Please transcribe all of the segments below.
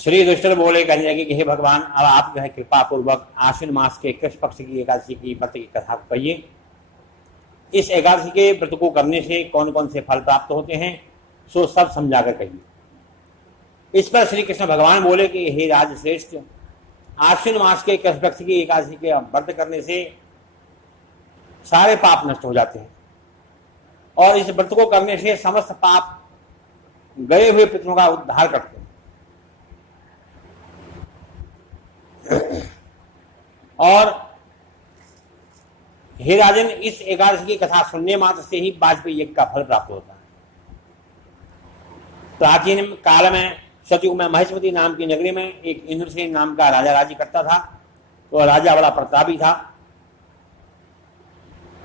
श्री युधिष्ठिर बोले, कहने लगे कि हे भगवान, अब आप जो है कृपा पूर्वक आश्विन मास के कृष्ण पक्ष की एकादशी की व्रत की कथा को कहिए। इस एकादशी के व्रत को करने से कौन कौन से फल प्राप्त होते हैं, सो सब समझाकर कहिए। इस पर श्री कृष्ण भगवान बोले कि हे राजश्रेष्ठ, आश्विन मास के कृष्ण पक्ष की एकादशी के व्रत करने से सारे पाप नष्ट हो जाते हैं और इस व्रत को करने से समस्त पाप गए हुए पितरों का उद्धार करते हैं। और हे राजन, इस एकादशी की कथा सुनने मात्र से ही वाजपेयी यज्ञ का फल प्राप्त होता है। प्राचीन काल में सतयुग में महेशमती नाम की नगरी में एक इंद्रसेन नाम का राजा राज्य करता था। तो राजा बड़ा प्रतापी था।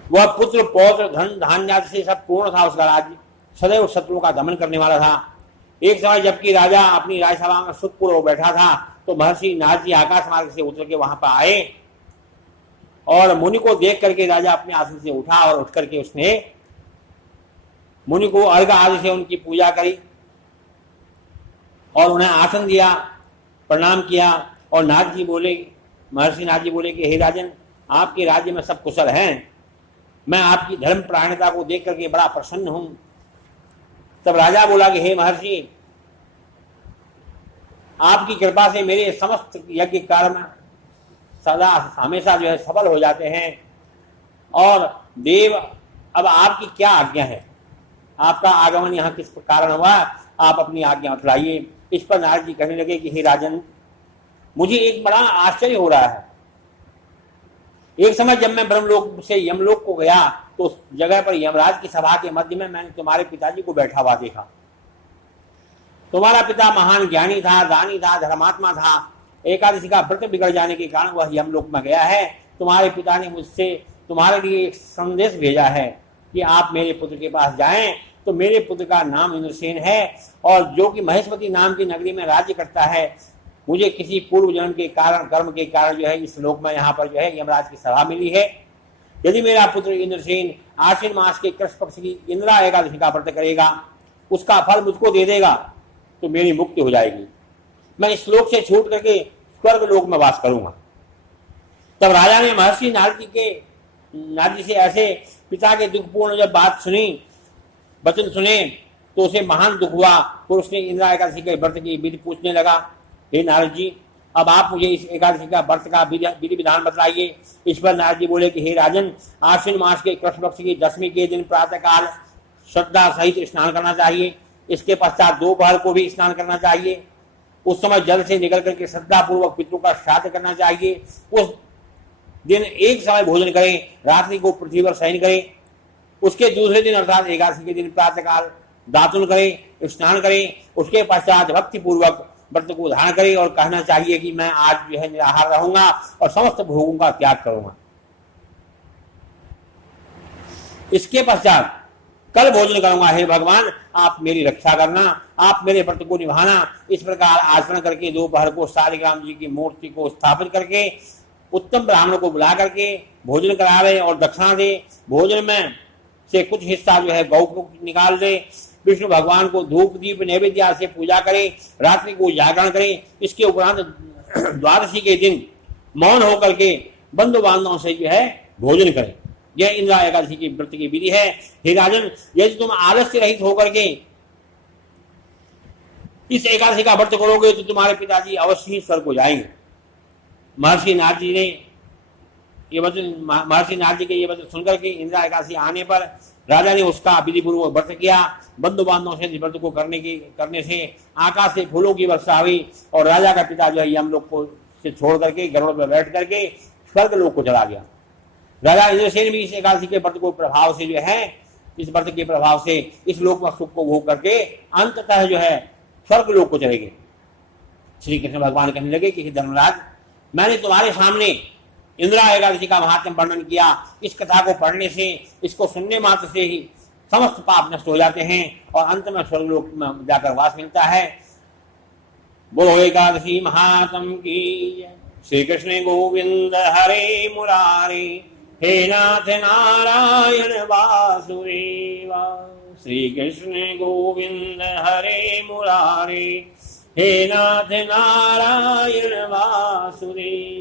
वह पुत्र पौत्र धन धान्य से सब पूर्ण था। उसका राज्य सदैव शत्रुओं का दमन करने वाला था। एक समय जबकि राजा अपनी राजसभा में सुखपूर्वक बैठा था तो महर्षि नारद जी आकाश मार्ग से उतर के वहां पर आए और मुनि को देख करके राजा अपने आसन से उठा और उठ करके उसने मुनि को अर्घ आदि से उनकी पूजा करी और उन्हें आसन दिया, प्रणाम किया। और नारद जी बोले, महर्षि नारद जी बोले कि हे राजन, आपके राज्य में सब कुशल हैं, मैं आपकी धर्म प्राणता को देख करके बड़ा प्रसन्न हूं। तब राजा बोला कि हे महर्षि, आपकी कृपा से मेरे समस्त यज्ञ कर्म सदा हमेशा जो है सफल हो जाते हैं। और देव, अब आपकी क्या आज्ञा है? आपका आगमन यहाँ किस कारण हुआ? आप अपनी आज्ञा बतलाइए। इस पर नारद जी कहने लगे कि हे राजन, मुझे एक बड़ा आश्चर्य हो रहा है। एक समय जब मैं ब्रह्मलोक से यमलोक को गया तो उस जगह पर यमराज की सभा के मध्य में मैंने तुम्हारे पिताजी को बैठा हुआ देखा। तुम्हारा पिता महान ज्ञानी था, दानी था, धर्मात्मा था। एकादशी का व्रत बिगड़ जाने के कारण वह यमलोक में गया है। तुम्हारे पिता ने मुझसे तुम्हारे लिए एक संदेश भेजा है कि आप मेरे पुत्र के पास जाएं। तो मेरे पुत्र का नाम इंद्रसेन है और जो कि महेशमती नाम की नगरी में राज्य करता है। मुझे किसी पूर्व जन्म के कारण, कर्म के कारण जो है इस लोक में यहाँ पर जो है यमराज की सभा मिली है। यदि मेरा पुत्र इंद्रसेन आश्विन मास के कृष्ण पक्ष की इंद्रा एकादशी का व्रत करेगा, उसका फल मुझको दे देगा तो मेरी मुक्ति हो जाएगी। मैं इस लोक से छूट करके स्वर्ग लोक में वास करूंगा। तब राजा ने महर्षि नारद जी से ऐसे पिता के दुखपूर्ण जब बात सुनी, वचन सुने, तो उसे महान दुख हुआ। फिर उसने इंद्रा एकादशी के व्रत की विधि पूछने लगा। हे नारद जी, अब आप मुझे इस एकादशी का व्रत का विधि विधान बताइए। इस पर नारद जी बोले कि हे राजन, आश्विन मास के कृष्ण पक्ष की दशमी के दिन प्रातः काल श्रद्धा सहित स्नान करना चाहिए। इसके पश्चात दोपहर को भी स्नान करना चाहिए। उस समय जल से निकल करके श्रद्धा पूर्वक पितरों का श्राद्ध करना चाहिए। उस दिन एक समय भोजन करें, रात्रि को पृथ्वी पर शयन करें। उसके दूसरे दिन अर्थात एकादशी के दिन प्रातः काल दातुन करें, स्नान करें। उसके पश्चात भक्ति पूर्वक व्रत को धारण करें और कहना चाहिए कि मैं आज जो है निराहार रहूंगा और समस्त भोगों का त्याग करूंगा। इसके पश्चात कल भोजन करूंगा। हे भगवान, आप मेरी रक्षा करना, आप मेरे व्रत को निभाना। इस प्रकार आचरण करके दोपहर को शालिग्राम जी की मूर्ति को स्थापित करके उत्तम ब्राह्मण को बुला करके भोजन करावे और दक्षिणा दे। भोजन में से कुछ हिस्सा जो है गौ को निकाल दे। विष्णु भगवान को धूप दीप नैवेद्य से पूजा करें। रात्रि को जागरण करें। इसके उपरांत द्वादशी के दिन मौन होकर के बंधु बांधवों से जो है भोजन करें। यह इंद्रा एकादशी की व्रत की विधि है। हे राजन, यदि तुम आलस्य रहित होकर के इस एकादशी का व्रत करोगे तो तुम्हारे पिताजी अवश्य ही स्वर्ग को जाएंगे। महर्षि नारद जी के ये वचन सुनकर के इंद्रा एकादशी आने पर राजा ने उसका विधि पूर्वक व्रत किया। बंधु बांधवों से व्रत को करने से आकाश से फूलों की वर्षा हुई और राजा का पिता जो है यमलोक को से छोड़ करके गरुड़ पर बैठ करके स्वर्ग लोक को चला गया। राजा इंद्रसेन भी इस एकादशी के व्रत को प्रभाव से जो है इस व्रत के प्रभाव से इस लोक में सुख को भोग करके अंततः जो है स्वर्ग लोक को चले गए। श्री कृष्ण भगवान कहने लगे कि धर्मराज, मैंने तुम्हारे सामने इंद्रा एकादशी का महात्म वर्णन किया। इस कथा को पढ़ने से, इसको सुनने मात्र से ही समस्त पाप नष्ट हो जाते हैं और अंत में स्वर्ग लोक में जाकर वास मिलता है। बोलो एकादशी महात्म की। श्री कृष्ण गोविंद हरे मुरारे, हे नाथ नारायण वासुदेवा। श्री कृष्ण गोविंद हरे मुरारे, हे नाथ नारायण वासुदेव।